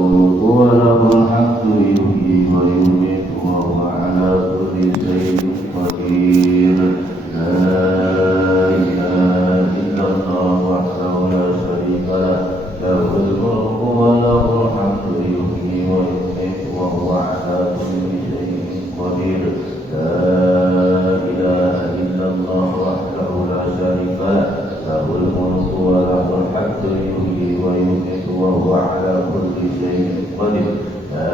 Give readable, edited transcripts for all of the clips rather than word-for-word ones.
وله الحق يحيي ويميت وهو على كل شيء قدير لا إله إلا الله وحده لا شريك له له الملك وله الحمد يحيي ويميت وهو على كل شيء قدير لا إله إلا الله وحده لا شريك له له الملك وله الحمد يحيي ويميت وهو على كل شيء قدير لا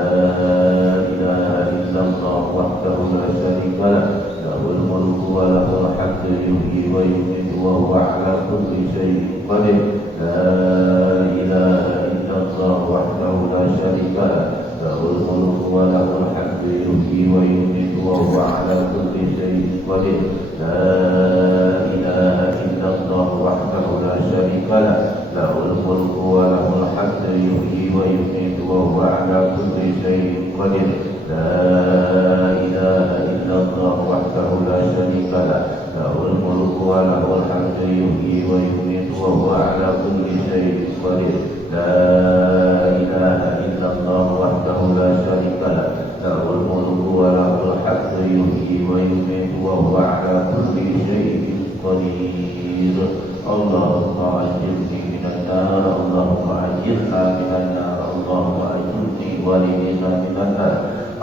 إله إلا الله وحده لا شريك له له الملك وله الحمد يحيي ويميت وهو على كل شيء قدير لا إله إلا الله وحده لا شريك له له الملك وله الحمد يحيي ويميت وهو على كل شيء قدير لا إله إلا الله وحده لا شريك له له الملك وله الحمد يحيي ويميت وهو على كل شيء قدير لا إله إلا الله وحده لا شريك له له الملك وله الحمد يحيي ويميت وهو على كل شيء قدير لا إله إلا الله وحده لا شريك له له الملك وله الحمد يحيي ويميت وهو على كل شيء قدير اللهم أجرني من النار اللهم أجرنا من النار اللهم أجرني ولينا من النار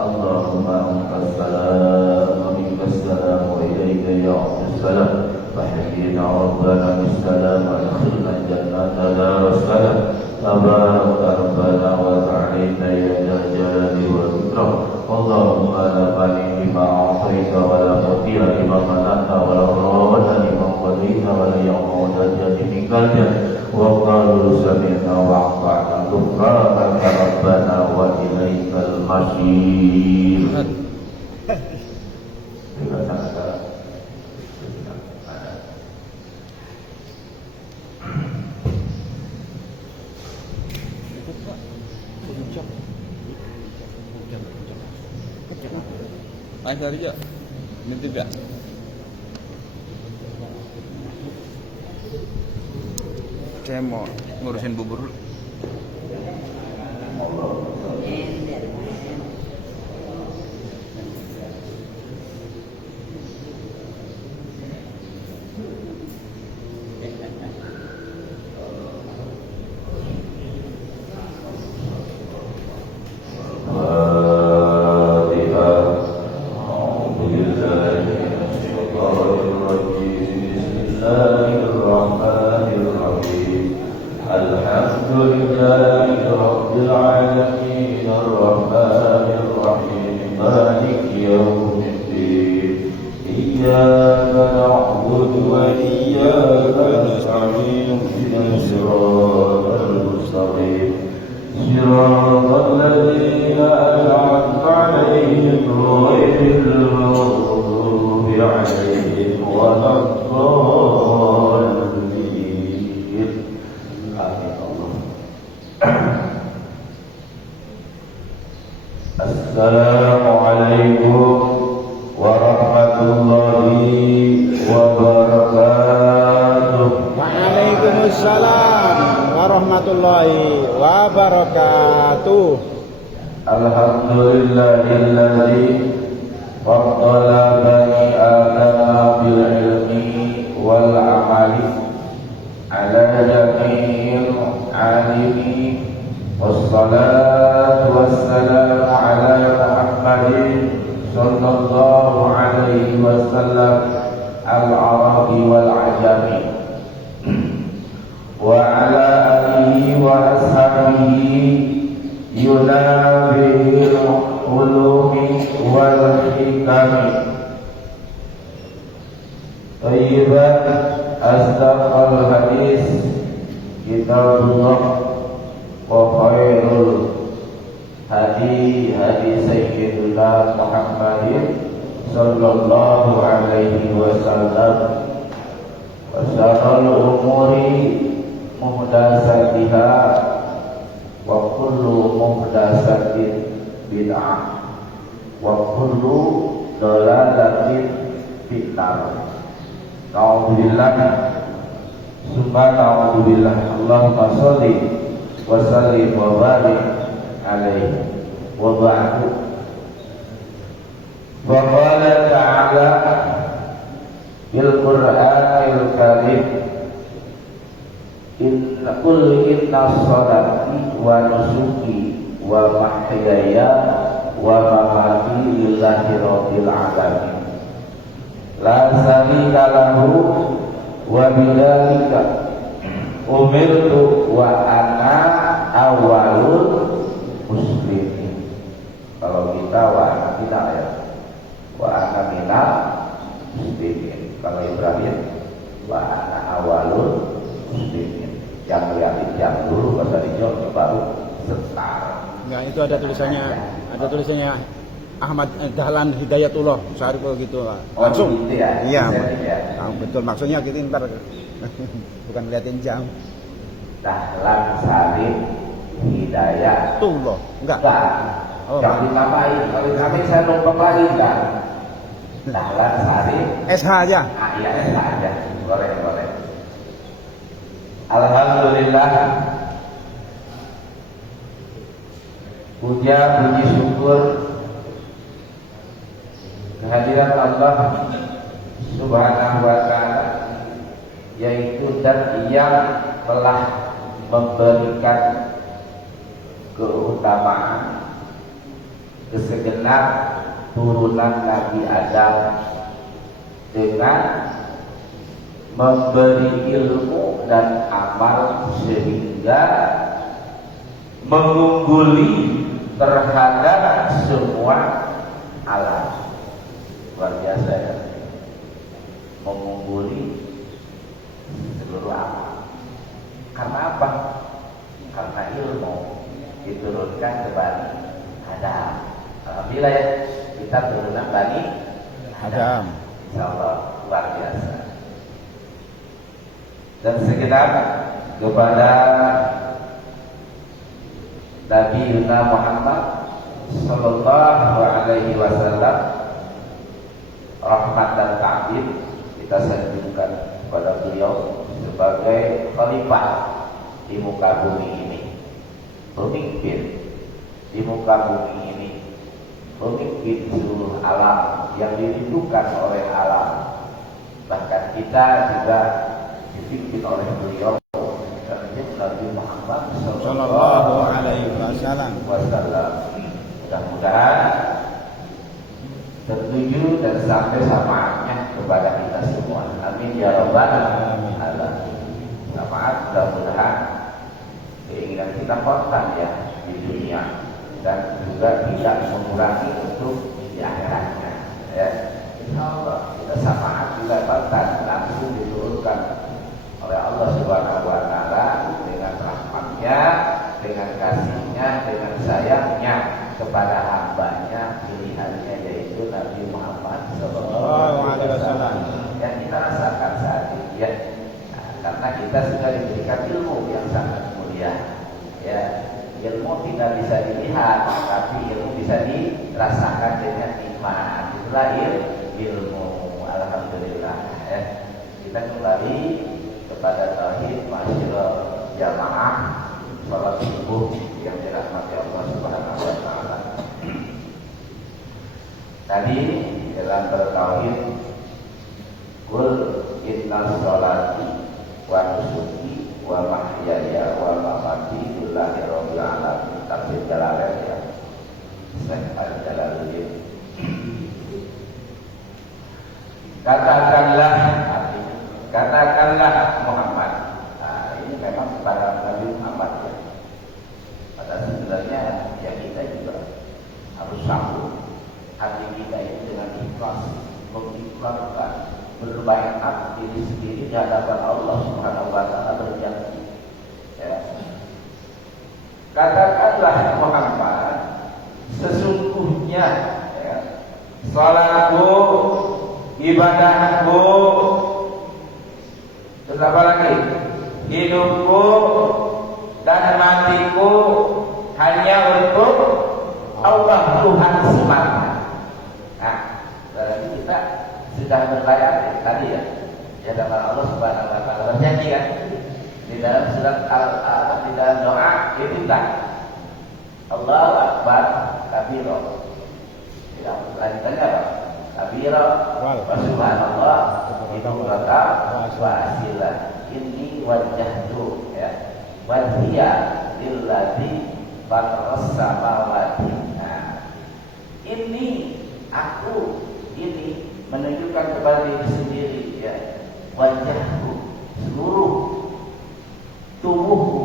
اللهم أنت السلام ومنك السلام وإليك يعود السلام فحيينا ربنا بالسلام وادخلنا الجنة دار السلام تبارك ربنا وتعالينا يا ذا الجلال والإكرام اللهم لا مانع لما أعطيت ولا مطيع لما منعت ولا راد لما قضيت ولا يعود الجد منك الجد وقالوا سمعنا وأطعنا غفرانك ربنا وإليك المصير. Naik hari aja, nitip ya. Saya mau ngurusin bubur dulu. Assalamualaikum warahmatullahi wabarakatuh. Waalaikumsalam warahmatullahi wabarakatuh. Alhamdulillahilladzi faddala bani adama bil ilmi wal amali ala jami'il alimin. Wassalatu wassalamu ala Muhammadin sallallahu alaihi wasallam al-arabi wal ajami wa ala alihi wa ashabihi yunabihil ulumi wal hikami tayyiban astaqal hadis kitabullah wa khairul hadi sayyidina Muhammadin sallallahu alaihi wasallam wa syarrul umuri muhdatsatiha wa kullu muhdatsatin bid'ah wa kullu dhalalatin finnar. Na'udzubillah summa na'udzubillah. Allahumma sholli wa sallim wa barik عليه وبعد فقال تعالى في القرآن الكريم قل إن صلاتي ونسكي ومحياي ومماتي لله رب العالمين لا شريك له وبذلك umirtu wa ana awalul muslimin. Kalau kita wa ana tidak ya, wa ana minal muslimin. Kalau Ibrahim wa ana awalul muslimin. Yang liatin yang dulu bahasa Jawa baru setar. Enggak, itu ada tulisannya Ahmad Dahlan Hidayatullah Syarif gitu langsung. Gitu ya? Iya, Ya. betul maksudnya gitu ntar bukan liatin jam. Dahlan Syarif Hidayatullah. Enggak. Oh, Jangan ditambahin. Kalau ditambahin saya numpang lagi enggak. Dahlan Syarif SH aja. Iya, SH aja. Boleh. Alhamdulillah. Puja puji syukur kehadiran Allah Subhanahu wa ta'ala, yaitu dan yang telah memberikan keutamaan kesegenap turunan Nabi Adam dengan memberi ilmu dan amal sehingga mengungguli terhadap semua alam. Luar biasa ya, mengungguli seluruh alam. Karena apa? Karena ilmu diturunkan ke Bani Adam. Alhamdulillah ya, kita turunan Bani Adam. Insyaallah luar biasa. Dan segenap kepada Nabi Muhammad Sallallahu Alaihi Wasallam rahmat dan ta'zim kita sanjungkan kepada beliau sebagai khalifah di muka bumi ini, pemimpin di muka bumi ini, pemimpin seluruh alam yang dirindukan oleh alam. Bahkan kita juga dipimpin oleh beliau Nabi Muhammad Sallallahu Alaihi Wasallam. Mudah-mudahan tertuju dan sampai syafaatnya kepada kita semua. Amin ya rabbal alamin. Syafaat mudah-mudahan keinginan kita kontan ya di dunia dan juga tidak mengurangi untuk di akhiratnya. Ya, insyaallah kita syafaat juga kontan langsung diturunkan oleh Allah Subhanahu wa ta'ala dengan rahmatnya, dengan kasihnya, dengan sayangnya kepada hambanya, pilihannya yaitu Nabi Muhammad Sallallahu Alaihi Wasallam yang kita rasakan saat ini ya. Nah, karena kita sudah diberikan ilmu yang sangat mulia ya. Ilmu tidak bisa dilihat, tapi ilmu bisa dirasakan dengan iman. Itulah ilmu. Alhamdulillah ya. Kita kembali kepada tauhid masyarakat jamaah salat subuh yang dirahmati Allah Subhanahu wa ta'ala. Tadi dalam bertauhid qul inna sholati wa nusuki wa mahyaya wa mamati lillahi rabbil alamin. Tafsir Jalalain ya, Syekh Al-Jalaluddin. Katakanlah Muhammad. Nah, ini memang kepada Nabi Muhammad ya. Pada sebenarnya ya kita juga harus sambung hati kita itu dengan ikhlas, mengikhlaskan, berbaik hati diri sendiri di hadapan Allah Subhanahu wa ta'ala berjanji. Ya. Katakanlah Muhammad, sesungguhnya ya, salatku, ibadahku, terus apa lagi? Hidupku dan matiku hanya untuk Allah Tuhan semata. Nah, berarti kita sudah berbayar ya, tadi ya. Ya dalam Allah Subhanahu wa ta'ala berjanji kan? Di dalam surat di dalam doa dia minta Allah kabiro. Ya, lanjutannya apa? Kabiro. Wal. Subhanallah. Ibrata wa asila. Inni wajjahtu ya. Wajhiya lilladzi fatras samawati. Nah, ini aku ini menunjukkan kepada diri sendiri ya. Wajahku seluruh tubuhku,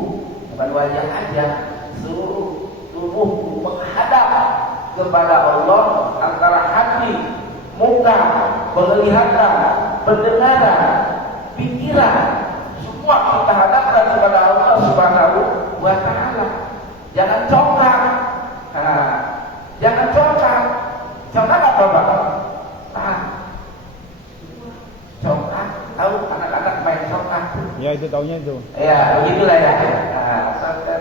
bukan wajah aja, seluruh tubuhku menghadap kepada Allah antara hati, muka, penglihatan, pendengaran, pikiran, semua kita hadapkan kepada Allah Subhanahu wa Ta'ala. Jangan congkak. Nah, jangan congkak. Congkak apa Bapak? Congkak, tahu anak-anak main congkak? Ya itu taunya itu. Ya, begitulah ya. Nah, kan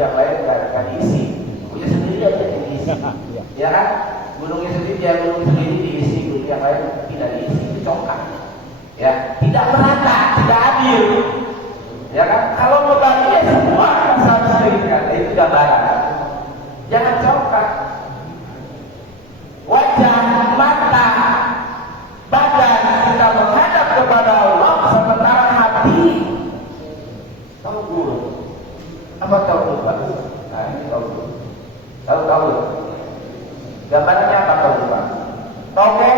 yang lain kan diisi. Punya sendiri aja diisi. Ya. Ya kan? Gunungnya sendiri, ya gunung sendiri diisi, gunung yang lain tidak diisi, itu congkak. Ya, tidak merata, tidak adil. Ya kan? Kalau mau bagi ya semua sama kan, itu gambaran. Jangan congkak. Wajah, mata, badan kita menghadap kepada Allah sementara hati tahu apa tahu Pak? Nah ini tahu gambarnya apa tahu Pak? Toge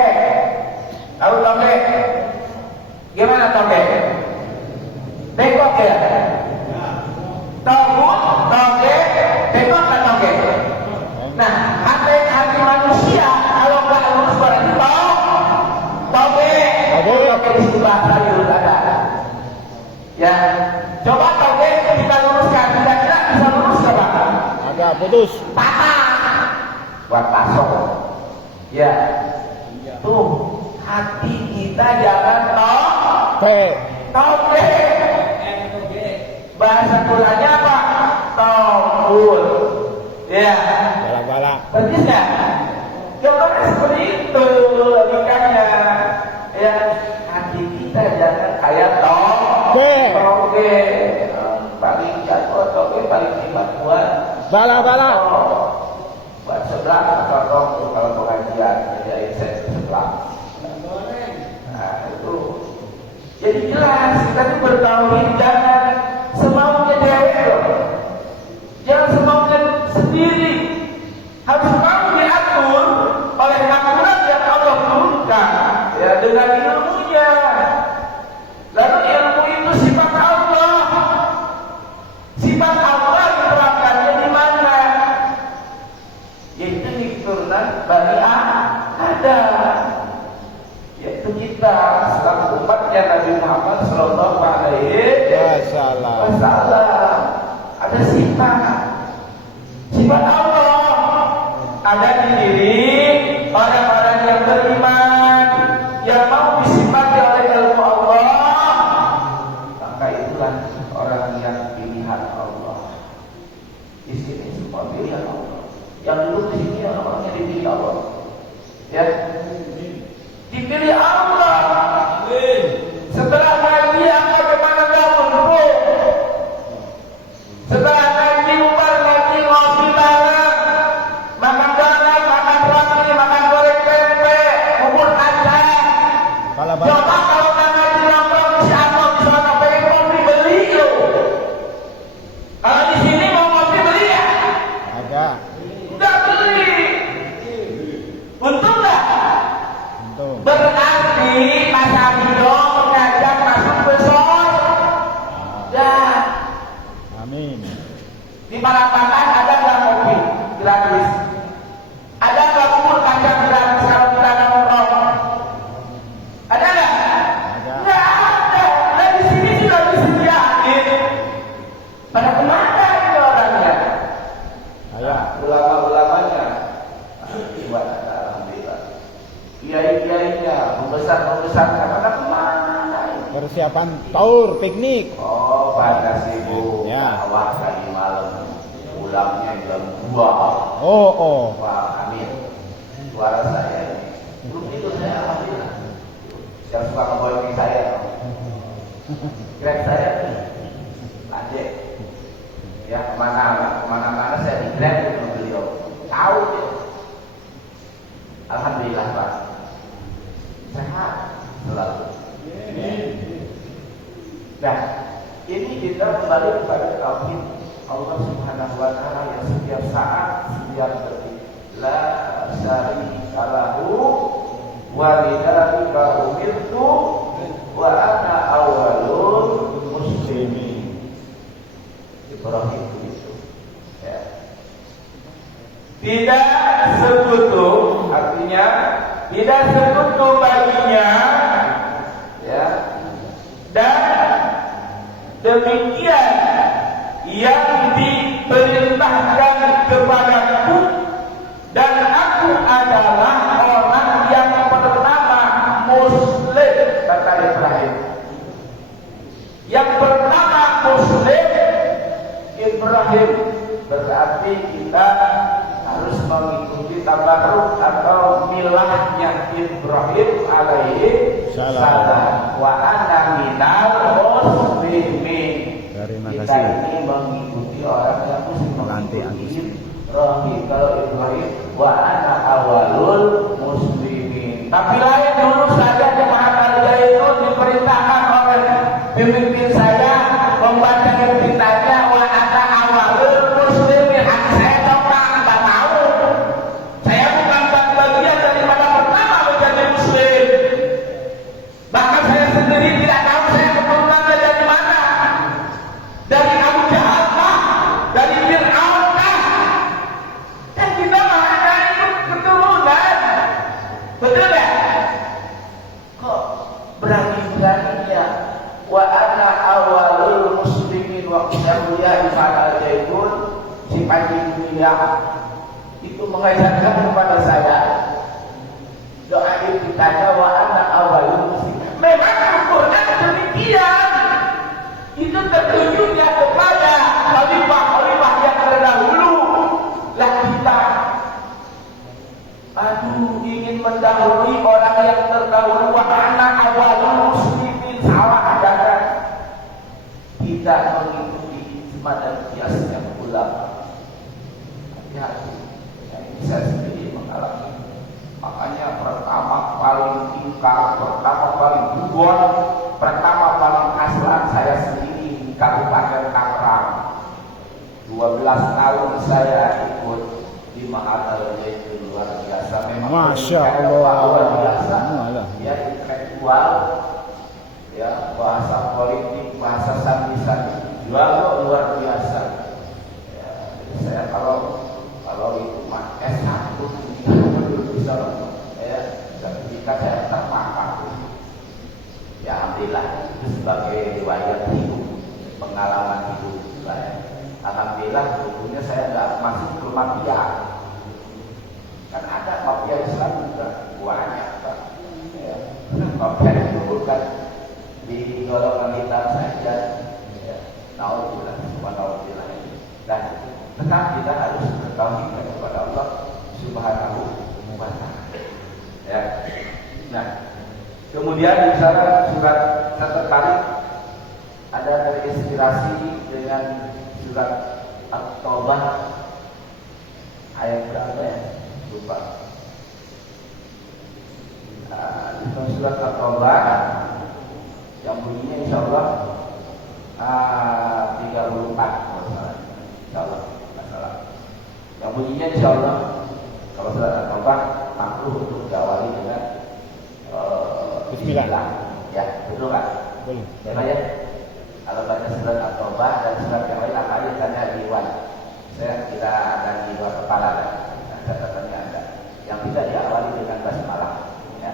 tahu toge gimana toge? Bengkok ya? Tahu toge bengkok kan toge? Nah hati manusia kalau nggak lurus berarti toge di sebelah sayur ada. Ya, coba toge kita luruskan, kira-kira bisa lurus nggak Pak? Agak putus. Patah, buat pasok. Ya, tuh hati kita jangan toge. Bahasa Qurannya apa? Togul. Ya. Bala-bala. Berarti nggak? Gambarnya seperti itu logikanya. Ya, hati kita jangan kayak toge. Paling jatuh toge paling hebat buat Bala-bala. Buat sebelah atau kalau pengajian jadi saya sebelah. Nah itu. Jadi jelas kita tuh bertauhid jangan semaunya cewek loh. Jangan semaunya sendiri. Harus mau diatur oleh aturan yang Allah turunkan ya dengan ilmunya. Lalu ilmu itu sifat Allah. Sifat Allah diterapkannya di mana? Yaitu di keturunan Bani Adam. Yaitu kita selaku umatnya Nabi Muhammad Sallallahu Alaihi Wasallam. Ada sifat Allah ada di diri orang-orang yang beriman, yang mau disifati oleh ilmu Allah, maka itulah orang yang pilihan Allah. Di sini semua pilihan Allah. Yang duduk di sini orang yang dipilih Allah. Ya, dipilih Allah. Setelah ngaji apa kemana kamu? Setelah ngaji bubar ngaji ngopi bareng, makan donat, makan roti, makan goreng tempe, bubur kacang. Coba kalau nggak ngaji nongkrong siapa bisa pengen kopi beli lo. Kalau di sini mau kopi beli ya? Ada. Nggak beli. Untung nggak? Untung. Berarti Mas Abido mengajak masuk besar. Ya. Amin. Di Palembang ada nggak kopi gratis? Ada nggak bubur kacang gratis kalau kita nongkrong? Ada nggak? Ada. Nggak ada. Nah di sini sudah disediain. Pada kemana ini orangnya? Ayo. Ulama-ulamanya. Buat alhamdulillah. Kiai-kiainya, pembesar-pembesarnya pada kemana ini? Persiapan taur piknik. Oh, pada sibuk Ya. dakwah tadi malam, pulangnya jam 2. Oh. Wah, amin. Suara saya ini. Belum itu saya alhamdulillah. Yang suka ngebolongin saya. Grab saya nih. Lanjut. Ya, kemana-mana saya di grab dengan beliau. Tahu dia. saat setiap detik. La syarika lahu wa bidzalika umirtu wa ana awwalul muslimin. Ibrahim itu ya. Tidak sekutu, artinya tidak sekutu baginya ya. Dan demikian yang diperintahkan kepadaku, dan aku adalah orang yang pertama muslim, kata Ibrahim. Yang pertama muslim Ibrahim, berarti kita harus mengikuti tabarruk atau milahnya Ibrahim alaihi salam. Wa ana minal muslimin. Kita ini mengikuti orang yang muslim, mengikuti Rahimah Ibrahim. Wa ana awalul muslimin. Tapi lain dulu saja di Mahathir itu diperintahkan oleh pemimpin saya membaca kitabnya wa ana awalul muslimin. Saya nggak tahu. Saya bukan bagian daripada pertama menjadi muslim. Bahkan saya sendiri tidak tahu saya keturunannya dari mana. Dari Abu Jahal kah? Dari Fir'aun kah? Dan kita malah dari keturunan. Betul ya? Kok berani-beraninya wa ana awalul muslimin wa qiyamul ibadah jaibun si Panji Dunia itu mengajarkan kepada saya doa ibadah wa ana awalul muslimin. Memang Al-Quran demikian. Itu tertujunya kepada khalifah-khalifah yang terdahulu. Lah kita ingin mendahului orang yang terdahulu. Wa ana awalul muslimin, salah jangan. Tidak mengikuti ijma dan kiasnya ulama. Hati-hati. Ini saya sendiri mengalami. Makanya pertama paling ingkar, pertama paling bugon, pertama paling aslan saya sendiri di Kabupaten Tangerang. 12 tahun saya ikut di Mahathir itu luar biasa. Memang Masya Allah. Luar biasa. Ya, intelektual, ya, bahasa politik, bahasa sambisan juga luar biasa. Ya, jadi saya kalau itu mah S1 bisa ya, sertifikat saya terpakai. Ya alhamdulillah itu sebagai riwayat hidup, pengalaman hidup saya. Alhamdulillah dulunya saya nggak masuk ke mafia. Kan ada mafia Islam juga banyak kan. Ya. Mafia itu kan di golongan hitam saja. Ya. Naudzubillah, subhanallah. Dan tetap kita harus bertauhid kepada Allah Subhanahu wa ta'ala. Ya. Nah, kemudian misalnya surat terkait ada terinspirasi dengan surat At-Taubah ayat berapa ya? Lupa. Di surat At-Taubah yang bunyinya insyaallah 34 insyaallah masalah. Yang bunyinya insyaallah kalau surat At-Taubah makruh untuk diawali dengan Bismillah. Ya, betul kan? Boleh. Ya. Kalau baca surat At-Taubah dan surat yang lain apa aja tanya Iwan. Saya tidak ada di luar kepala kan. Catatannya ada. Yang tidak diawali dengan basmalah. Ya.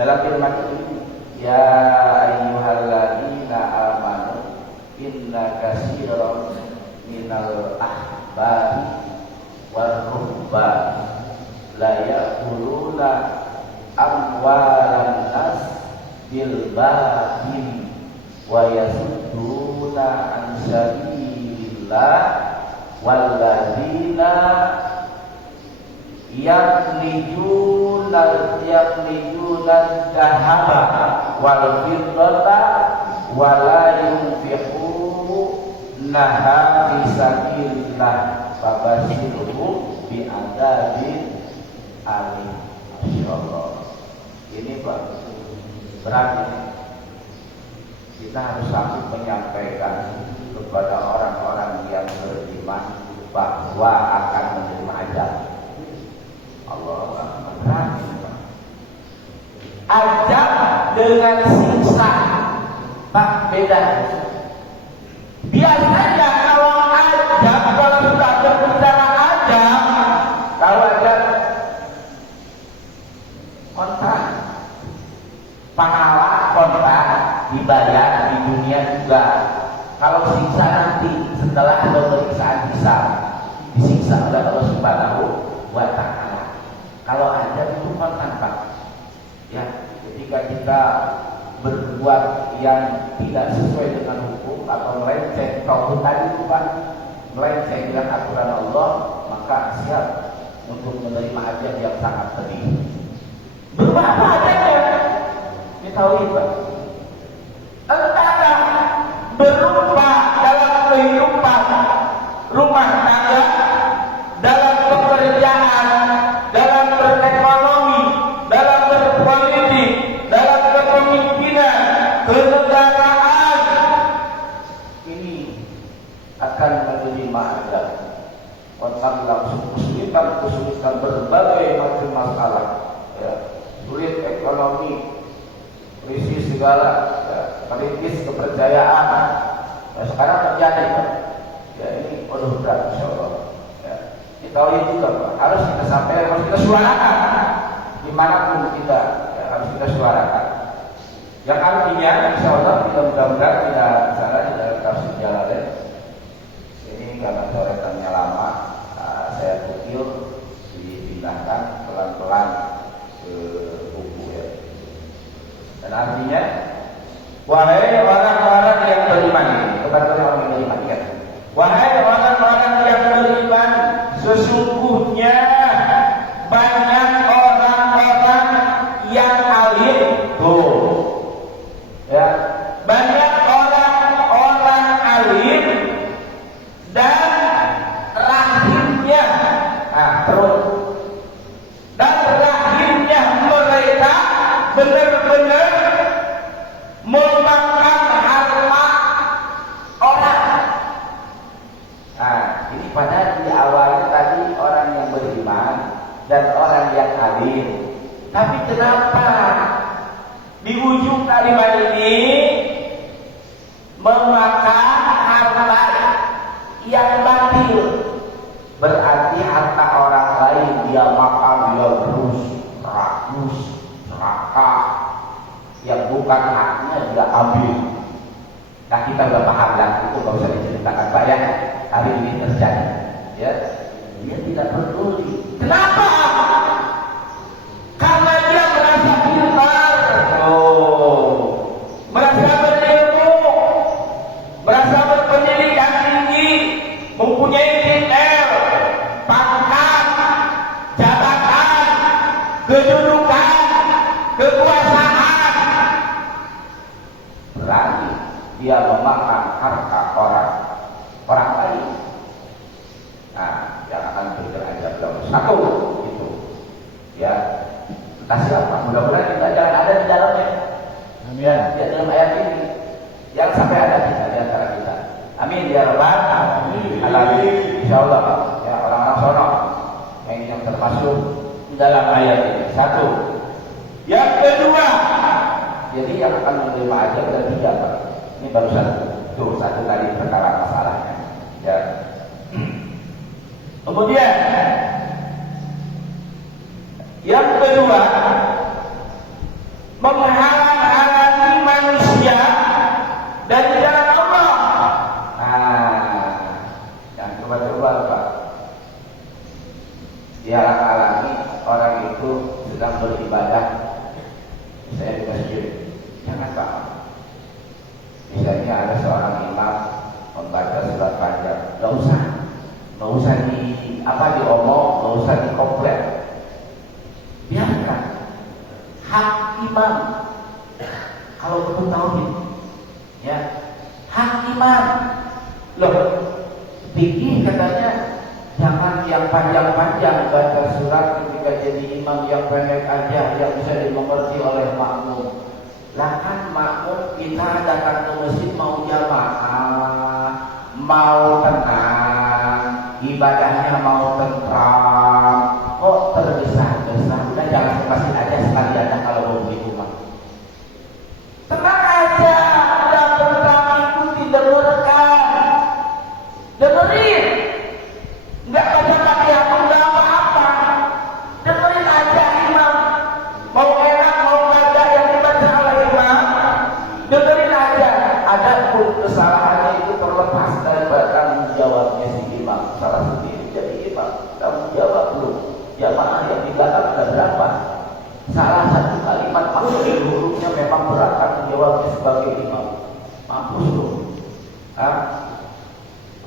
Dalam firman ini, ya ayyuhalladzina amanu inna katsiran minal ahbari wal ruhbani la ya'kuluna amwalan nas bil batil wa yasudduna an sabilillah walladzina yaknijuna dhahaba wal fiddata wa la yunfiqunaha fi sabilillah fabashshirhum bi adzabin alim. Masyaallah. Ini Pak, berarti kita harus sanggup menyampaikan kepada orang-orang yang beriman bahwa akan menerima azab. Allah Akbar. Azab dengan siksa tak beda. Biasanya kalau azab, kalau sudah berbicara azab, kalau azab kontrak, pahala kontrak dibayar di dunia juga. Kalau siksa nanti setelah ada pemeriksaan bisa disiksa oleh Allah Subhanahu wa Ta'ala. Kalau azab itu kontrak, Pak. Ya, ketika kita berbuat yang tidak sesuai dengan hukum atau melenceng kalau tadi itu Pak, melenceng dengan aturan Allah, maka siap untuk menerima azab yang sangat pedih. Berapa azabnya? Diketahui Pak. Antara berupa dalam kehidupan rumah tangga, dalam pekerjaan, dalam berekonomi, dalam berpolitik, dalam kepemimpinan, kenegaraan, ini akan menerima azab. Kontak langsung kesulitan berbagai macam masalah, ya, sulit ekonomi, krisis segala, ya, krisis kepercayaan. Nah, sekarang terjadi, ya ini berat, insya Allah. Ya, kita tahu juga, Pak. Harus kita sampaikan, harus kita suarakan, dimanapun kita, ya, harus kita suarakan. Yang artinya, insya Allah, kita mudah-mudahan tidak salah di dalam tafsir Jalalain. Ini karena coretannya lama, saya kukil dipindahkan pelan-pelan ke buku, ya. Dan artinya, wahai orang-orang yang beriman, kepada orang yang beriman, kan? Wahai orang-orang yang beriman, sesungguhnya banyak orang-orang yang alim, tuh, ya, banyak orang-orang alim dan rahimnya, terus, dan rahimnya mereka benar-benar memakan harta orang. Nah, ini padahal di awalnya tadi orang yang beriman dan orang yang alim. Tapi kenapa di ujung kalimat ini memakan harta yang batil? Berarti harta orang lain dia makan, dia terus rakus, serakah, yang bukan haknya dia ambil. Nah, kita sudah paham lah, itu nggak usah diceritakan banyak. Hari ini terjadi, ya, dia tidak peduli. Kenapa? Karena dia merasa pintar, merasa berilmu, merasa berpendidikan tinggi, mempunyai titel, pangkat, jabatan, kedudukan, kekuasaan. Berani dia memakan harta orang lain. Nah, yang akan berderajat satu itu, ya, entah siapa. Mudah-mudahan kita jangan ada di dalamnya. Amin. Ya, di dalam ayat ini, yang sampai ada di antara kita. Amin ya rabbal alamin. Insyaallah, ya, orang-orang sono yang termasuk dalam ayat ini. Satu. Yang kedua, jadi yang akan menerima aja ada tiga, Pak. Ini baru satu. Tuh, satu tadi perkara masalahnya. Ya. Kemudian yang kedua, menghalang-halangi manusia dari jalan Allah. Nah, yang coba-coba, Pak. Dihalang-halangi orang itu sedang beribadah, misalnya di masjid. Jangan, Pak. Misalnya ada seorang imam membaca surat panjang, nggak usah diomong, nggak usah dikomplain. Biarkan hak imam. Kalau betul tauhid, ya, hak imam. Loh, tinggi katanya, jangan yang panjang-panjang baca surat ketika jadi imam, yang pendek aja, yang bisa dimengerti oleh makmum. Lah kan makmum kita datang ke masjid mau jamaah, mau tenang, ibadahnya mau tentram, kok tergesa-gesa? Udah jangan lepasin aja sekalian kalau mau beli rumah. Tenang aja, udah tentram itu didengarkan, dengerin, nggak baca Fatihah nggak apa-apa, dengerin aja imam. Mau enak mau baca yang dibaca oleh imam, dengerin aja. Ada pun kesalahannya itu terlepas dari tanggung jawabnya si imam. Salah sendiri jadi imam, tanggung jawab belum. Jamaah yang di belakang ada berapa? Salah satu kalimat masuk di hurufnya memang berat tanggung jawabnya sebagai imam. Mampus loh.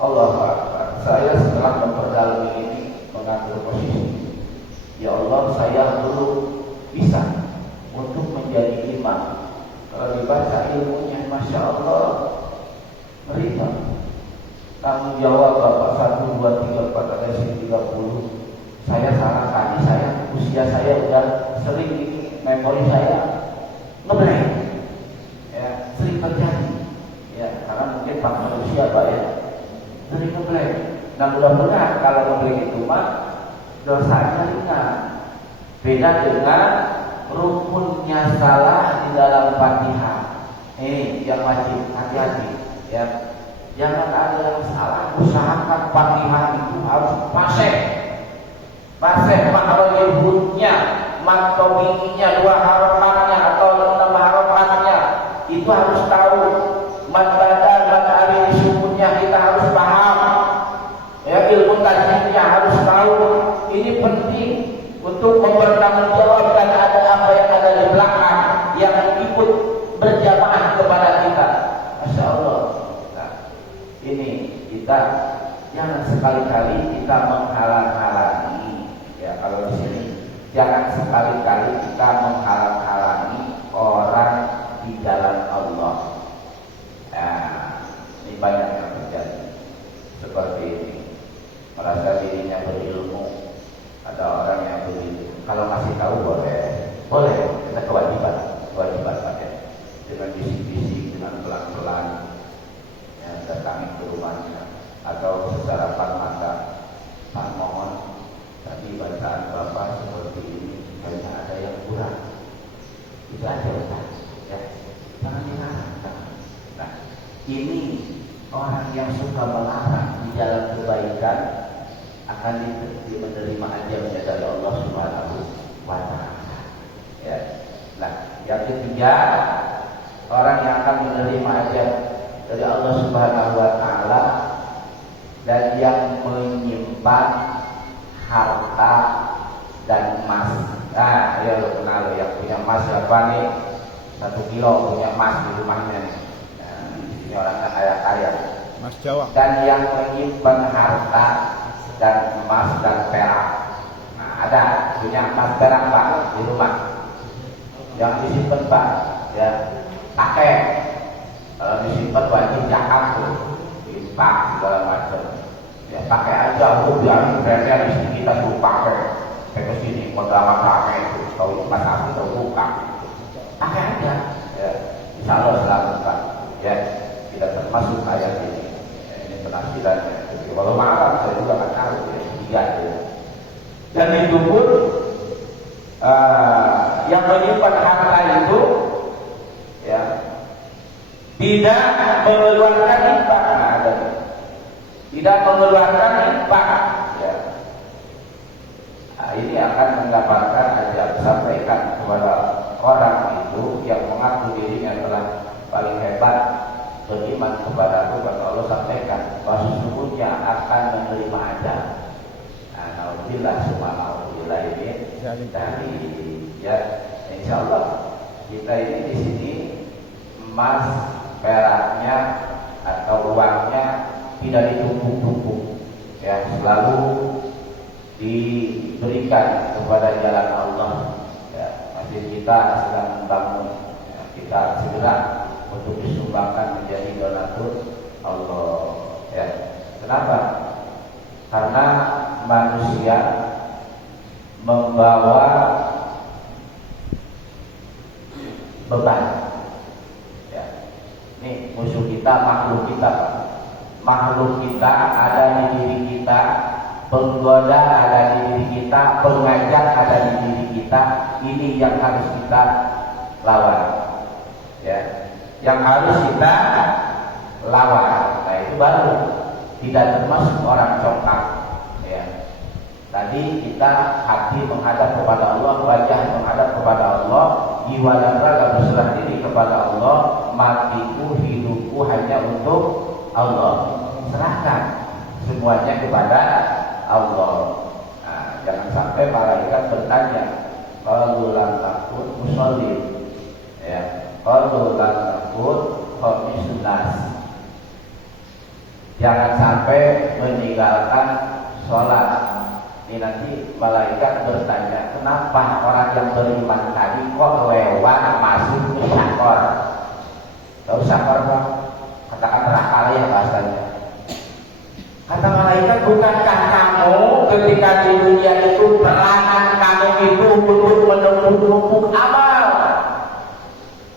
Allah Akbar. Saya setelah memperdalam ini mengambil posisi. Ya Allah, saya dulu bisa untuk menjadi imam. Kalau dibaca ilmunya, Masya Allah, merita. Tanggung jawab Bapak 1, 2, 3, 4, ada 30. Saya salah kali, usia saya udah sering ini, memori saya ngeblank. Ya, sering terjadi. Ya, karena mungkin faktor usia Pak ya. Sering ngeblank. Nah mudah-mudahan kalau ngeblank itu mah dosanya ringan. Beda dengan rukunnya salah di dalam Fatihah. Yang wajib hati-hati ya. Jangan ada yang salah. Usahakan Fatihah itu harus fasih. Fasih makhrajnya, matobinya, 2 harokannya atau 6 harokannya. Itu harus tahu. Mad badan, mad alif sukunnya kita harus paham. Ya, ilmu tajwidnya harus tahu. Ini penting untuk mempertanggungjawabkan ada apa yang ada di belakang yang ikut berjamaah kepada kita. Masya Allah. Nah, ini kita jangan sekali-kali kita menghalang-halangi. Ya, kalau di sini jangan sekali-kali kita menghalang-halangi orang di jalan Allah. Nah, ini banyak yang terjadi seperti ini. Merasa dirinya berilmu. Ada orang yang begitu. Kalau masih tahu boleh. Kita kewajiban pakai dengan bisik-bisik, dengan pelan-pelan, ya, datangi ke rumahnya atau secara mata. Pak mohon, tadi bacaan Bapak seperti ini, kayaknya ada yang kurang. Itu aja Pak. Ya, jangan dilarang. Nah, ini orang yang suka melarang di jalan kebaikan akan menerima ajarnya dari Allah Subhanahu wa Ta'ala. Ya. Nah, yang ketiga, orang yang akan menerima ajar dari Allah Subhanahu wa Ta'ala dan yang menyimpan harta dan emas. Nah, ya lo kenal yang punya emas siapa nih? 1 kilo punya emas di rumahnya. Nah, ini orang kaya. Mas Jawa. Dan yang menyimpan harta dan emas dan perak. Nah, ada punya emas perak Pak di rumah. Yang disimpan Pak, ya pakai. Kalau disimpan wajib zakat tuh, impak segala macam. Ya pakai aja, biar brandnya di sini kita tuh pakai. Ke sini modal pakai itu, kalau emas aku tuh buka. Pakai aja. Ya, insya Allah selamat. Ya, kita termasuk ayat ini. Ya, ini penafsirannya. Kalau malam saya juga nggak tahu ya. Dan itu pun yang menyimpan harta itu ya tidak mengeluarkan infak. Tidak mengeluarkan infak. Ya. Nah, ini akan mendapatkan ajar sampaikan kepada orang itu yang mengaku dirinya telah paling hebat beriman kepada Tuhan. Allah sampaikan bahwa sesungguhnya akan menerima ajar. Nah, alhamdulillah semua alhamdulillah ini dari ya, insya Allah kita ini di sini emas peraknya atau uangnya tidak ditumpuk-tumpuk, ya selalu diberikan kepada jalan Allah. Ya, masjid kita sedang membangun, ya, kita segera untuk disumbangkan menjadi donatur Allah. Ya, kenapa? Karena manusia membawa beban. Ya, ini musuh kita, makhluk kita, Pak. makhluk kita ada di diri kita, penggoda ada di diri kita, pengajak ada di diri kita. Ini yang harus kita lawan, ya, yang harus kita lawan. Nah itu baru tidak termasuk orang congkak, ya. Tadi kita hati menghadap kepada Allah, wajah menghadap kepada Allah, jiwa dan raga berserah diri kepada Allah, matiku hidupku hanya untuk Allah. Serahkan semuanya kepada Allah. Nah, jangan sampai malaikat bertanya, qalu lam takun musholli, ya, qalu lam takun khamisun nas. Jangan sampai meninggalkan sholat. Ini nanti malaikat bertanya, kenapa orang yang beriman tadi kok lewat masuk ke syakor? Tahu syakor Pak? Katakan neraka ya bahasanya. Kata malaikat, bukankah kamu ketika di dunia itu peranan kamu itu untuk menumpuk amal?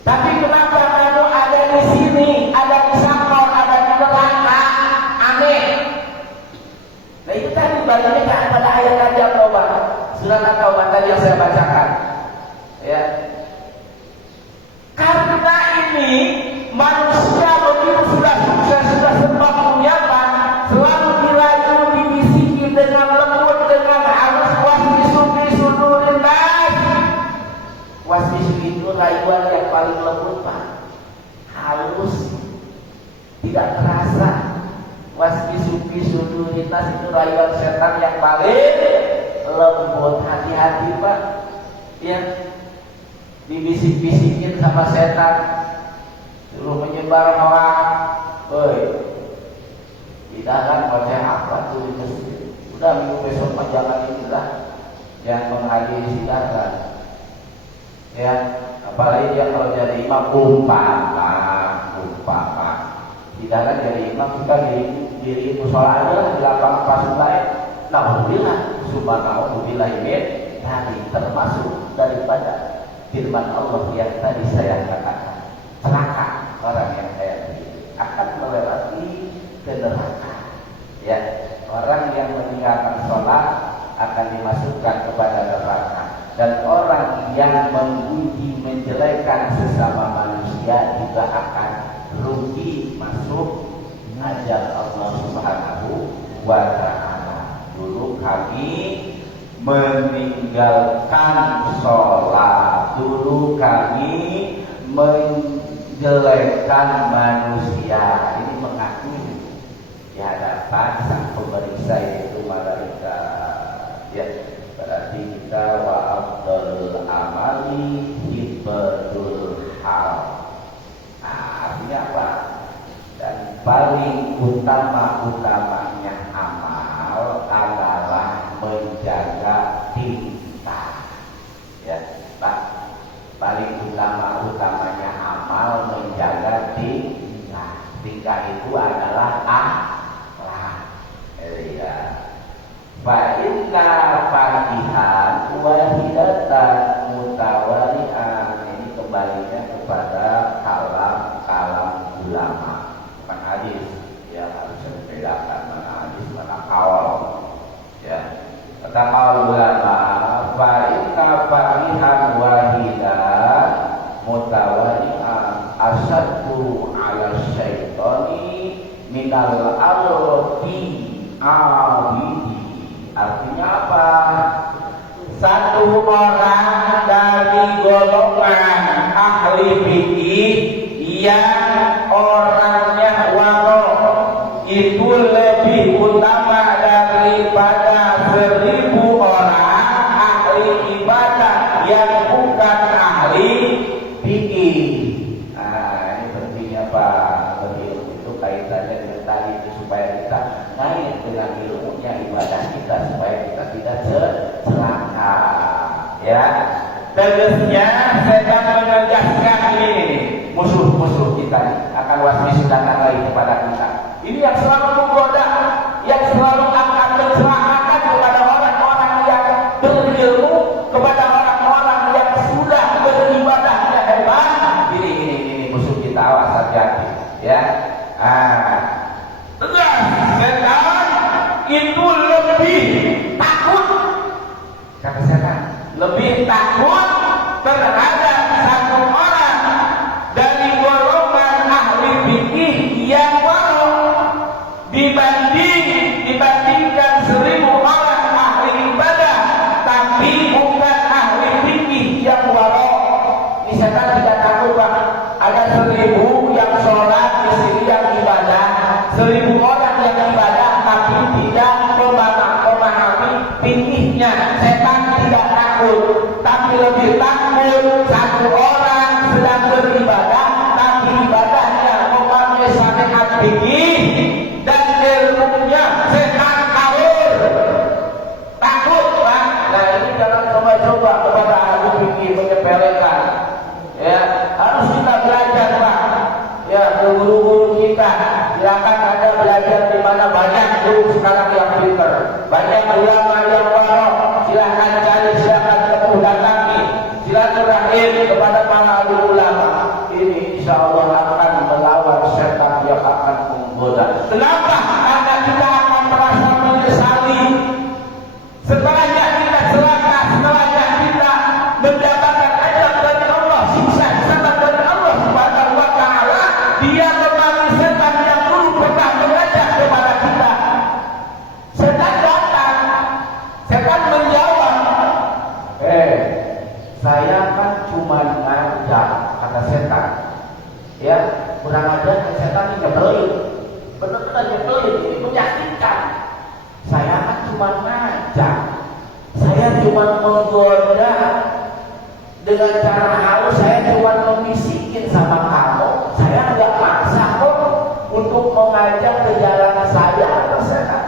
Tapi kenapa kamu ada di sini, ada di syakor, ada di neraka? Aneh. Nah itu tadi balikan pada ayat tadi At-Taubah, surat At-Taubah tadi yang saya bacakan, ya. Karena ini manusia begitu sudah sempat menyiapkan, selalu dirayu, dibisiki dengan lembut, dengan halus, wasbisu sudurin nas. Wasbisu itu rayuan yang paling lembut Pak, halus, tidak terasa. Wasbisu sudurin nas itu rayuan setan yang paling lembut. Hati-hati Pak, ya, dibisik-bisikin sama setan, suruh menyebar hoak. Woi, tidak kan ngoceh apa tuh di masjid. Udah minggu besok mah jangan inilah yang menghadiri sidang, ya. Apalagi dia kalau jadi imam umpama tidak kan jadi imam, kita diri musola aja lah di lapangan pasir lain. Alhamdulillah, subhanallah, ini tadi termasuk daripada firman Allah yang tadi saya katakan, celaka orang yang saya pilih akan melewati ke neraka, ya. Orang yang meninggalkan sholat akan dimasukkan kepada neraka, dan orang yang memuji menjelekkan sesama manusia juga akan rugi masuk ajal Allah Subhanahu wa ta'ala. Dulu kami meninggalkan sholat, dulu kami menjelekkan manusia. Ini mengakui di hadapan sang pemeriksa yaitu malaikat, ya. Berarti kita wa afdalul amali hibdul hal. Artinya apa? Dan paling utama-utamanya amal adalah menjaga tingkah, ya Pak. Paling utama-utamanya amal menjaga tingkah. Tingkah itu adalah akhlak, ya. Fa inna fatihan wahidatan mutawali'an. Ini kembalinya kepada kalam ulama, bukan hadis, ya. Harus membedakan mana hadis mana kaul, ya. Kata kaul ulama, fa inna fatihan wahidah mutawali'an asaddu ala syaitani minal arti abidi. Artinya apa? Satu orang dari golongan ahli fikih yang orangnya waro itu lebih utama daripada 1000 orang ahli ibadah yang bukan ahli fikih. Nah, ini pentingnya Pak. Itu kaitannya dengan tadi itu supaya kita naik dengan ilmunya ibadah kita, supaya kita tidak celaka, ya. Tegasnya sedang menegaskan ini musuh-musuh kita akan wasmisudahkan lagi kepada kita. Ini yang selalu menggoda, yang selalu akan mencelakakan kepada orang-orang yang berilmu, kepada orang-orang yang sudah beribadahnya hebat. Ini musuh kita, awas hati-hati, ya. Fikihnya setan tidak takut, tapi lebih takut satu orang sedang beribadah, tapi ibadahnya memakai syariat fikih dan ilmunya setan kabur. Takut, Pak. Nah ini jangan coba-coba kepada ahli fikih menyepelekan. Ya, harus kita belajar, Pak. Ya, ke guru-guru kita. Silakan Anda belajar di mana banyak guru sekarang yang pintar, banyak ulama yang warok. Silakan cari, silakan tempuh datangi, silaturahim kepada para ulama. Ini insya Allah akan melawan setan yang akan menggoda. Kenapa? Karena kita akan merasa menyesali setelahnya kita celaka, setelahnya kita mendapatkan azab dari Allah, siksa dari Allah Subhanahu wa taala. Dia memanggil setan yang dulu pernah mengajak kepada kita. Setan datang, setan menjawab, saya kan cuma ngajak, kata setan. Ya, kurang ajar setan ini nyebelin, benar-benar nyebelin, ini menyakitkan. Saya kan cuma ngajak, saya cuma menggoda dengan cara halus, saya cuma membisikin sama kamu. Saya nggak maksa kok untuk mengajak ke jalan saya atau saya.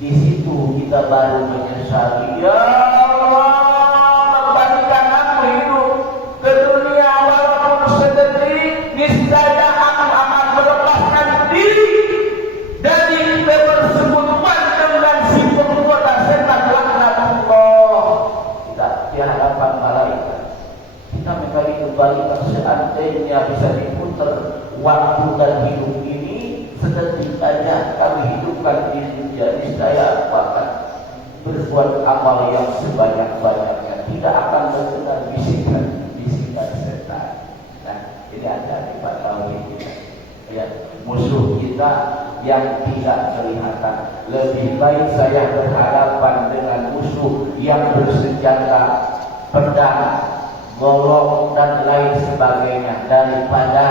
Di situ kita baru menyesali. Ya Allah, kembalikan aku hidup ke dunia walaupun sedetik. Niscaya aku akan melepaskan diri dari persekutuan dengan si penggoda setan laknatullah. Kita di hadapan malaikat, kita menggali kembali seandainya bisa diputar waktu dan hidup ini sedetik saja kami hidupkan di dunia, niscaya akan berbuat amal yang sebanyak-banyaknya, tidak akan mendengar bisikan setan. Nah, ini ada di Tauhid kita. Ya, musuh kita yang tidak kelihatan. Lebih baik saya berhadapan dengan musuh yang bersenjata pedang, golok dan lain sebagainya daripada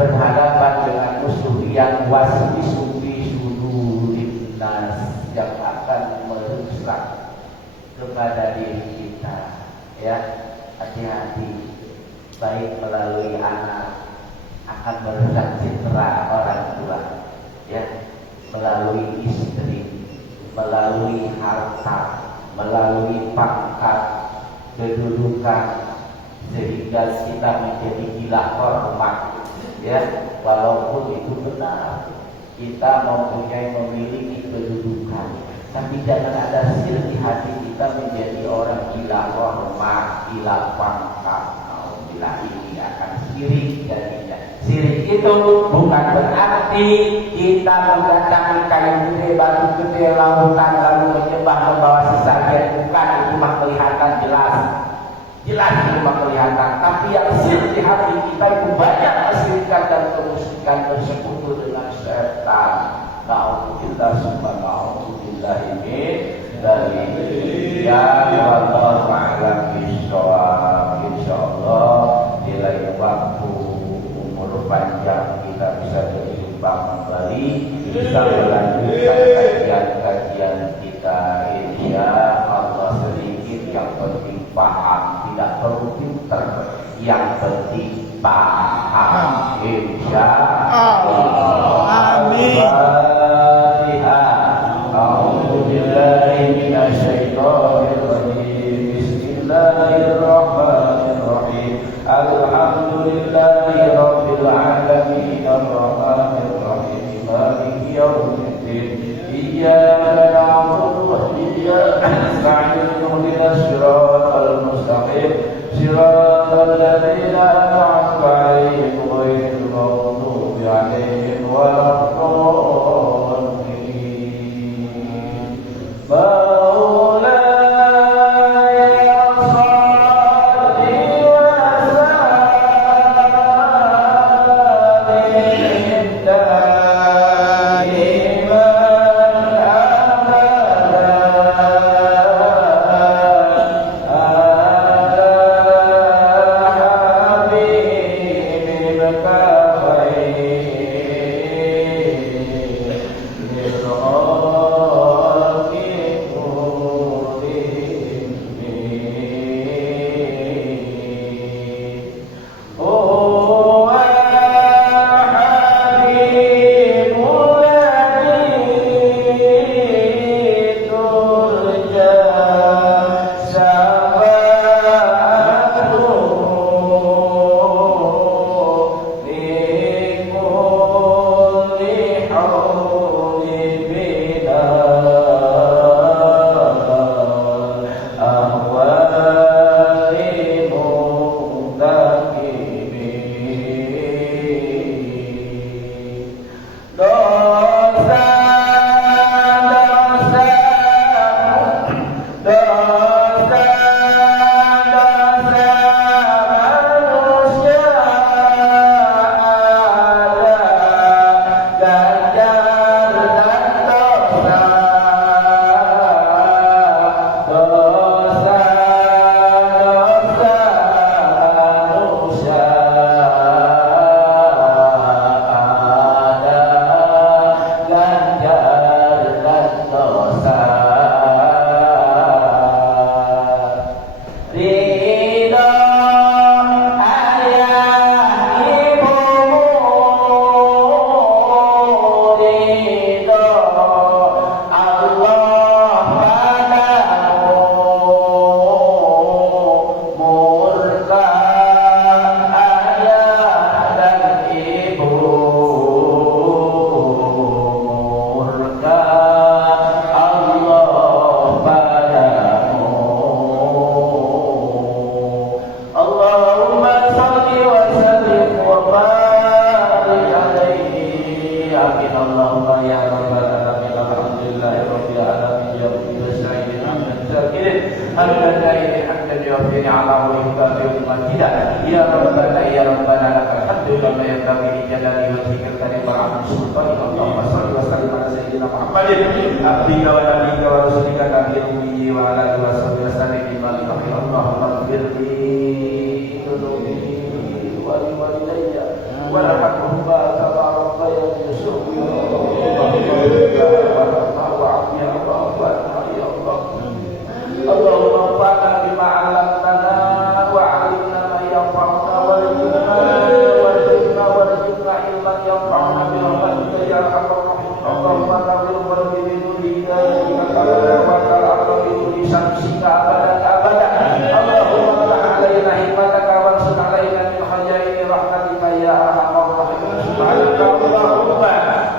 berhadapan dengan musuh yang wasbisudinas yang akan merusak kepada diri kita. Ya, hati-hati. Baik melalui anak akan merusak citra orang tua, ya, melalui istri, melalui harta, melalui pangkat, kedudukan, sehingga kita menjadi gila hormat, ya, walaupun itu benar kita memiliki kedudukan, tapi jangan ada sir di hati kita menjadi orang gila hormat, gila pangkat. Bila ini akan sirik jadinya. Sirik itu bukan berarti kita mendatangi kayu gede, batu gede, lautan lalu menyembah membawa sesajen. Bukan, itu mah kelihatan jelas. Jelas itu mah kelihatan. Tapi yang sirik di hati kita itu banyak kesirikan dan kemusyrikan bersekutu dengan setan. Na'udzubillah summa na'udzubillah ini dari ya Allah ma'alam bisawab. Insyaallah nilai waktu umur panjang kita bisa berjumpa kembali, bisa melanjutkan kajian-kajian kita. Insya Allah sedikit, yang penting paham, tidak perlu pinter, yang penting paham. Insya Allah. Amin. Bismillahirrahmanirrahim. Alhamdulillahi rabbil alamin, arrahmanir rahim, maliki yaumiddin. Iyyaka na'budu wa iyyaka nasta'in, ihdinas siratal mustaqim, siratal ladzina an'amta 'alaihim ghairil maghdubi 'alaihim waladdallin. حمدا يوفي نعمه ويكافئ مزيدا يا ربنا لك الحمد لما ينبغي لجلال وجهك الكريم ورحمة سلطانك اللهم صل وسلم على سيدنا محمد عبدك ونبيك ورسولك نبي الأمي وعلى آله وصحبه وسلم بما يغفر اللهم اغفر لي ذنوبي ولوالدي وارحمهما كما ربياني اللهم انفعنا بما علمتنا وعلمنا ما ينفعنا وارزقنا علما ينفعنا برحمتك يا ارحم الراحمين اللهم نور قلبي بنور هدايتك وتعالى بنور شمسك ابدا اللهم افتح علينا حكمتك وانشر علينا من خزائن رحمتك يا ارحم الراحمين سبحانك اللهم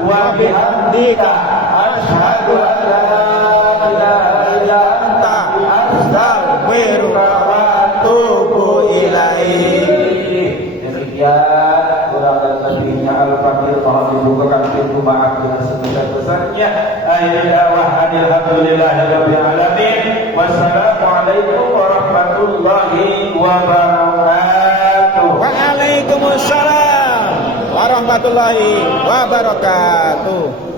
وبحمدك اشهد ان لا اله الا انت astaghfiruka wa atubu ilaih. Demikian kurang dan lebihnya Al-Fakir mohon dibukakan pintu maaf dengan sebesar-besarnya. Alhamdulillahirabbil alamin. Wassalamualaikum warahmatullahi wabarakatuh. Waalaikumsalam warahmatullahi wabarakatuh.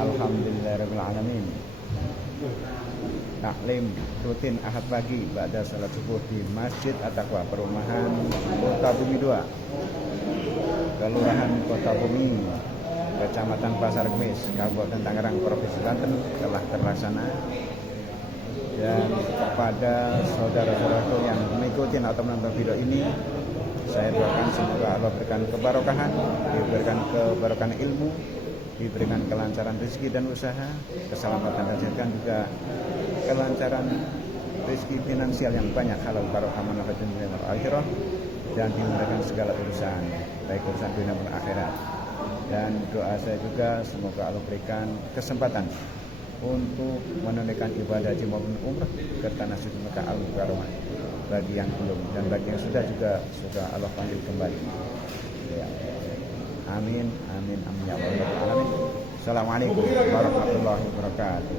Alhamdulillahirrahmanirrahim. Taklim rutin Ahad pagi ba'da salat subuh di Masjid At-Taqwa Perumahan Kota Bumi 2, Kelurahan Kota Bumi, Kecamatan Pasar Kemis, Kabupaten Tangerang, Provinsi Banten telah terlaksana. Dan kepada saudara-saudaraku yang mengikuti atau menonton video ini, saya doakan semoga Allah berikan keberkahan, diberikan keberkahan ilmu, diberikan kelancaran rezeki dan usaha, keselamatan dan kesehatan, juga kelancaran rezeki finansial yang banyak, halal barokah manfaat dunia dan akhirat, dan dimudahkan segala urusan, baik urusan dunia dan akhirat. Dan doa saya juga semoga Allah berikan kesempatan untuk menunaikan ibadah haji maupun umrah ke tanah suci Mekah Al-Mukarramah bagi yang belum, dan bagi yang sudah juga Allah panggil kembali. Ya. Amin, amin, amin ya Allah. Alamin. Assalamualaikum warahmatullahi wabarakatuh.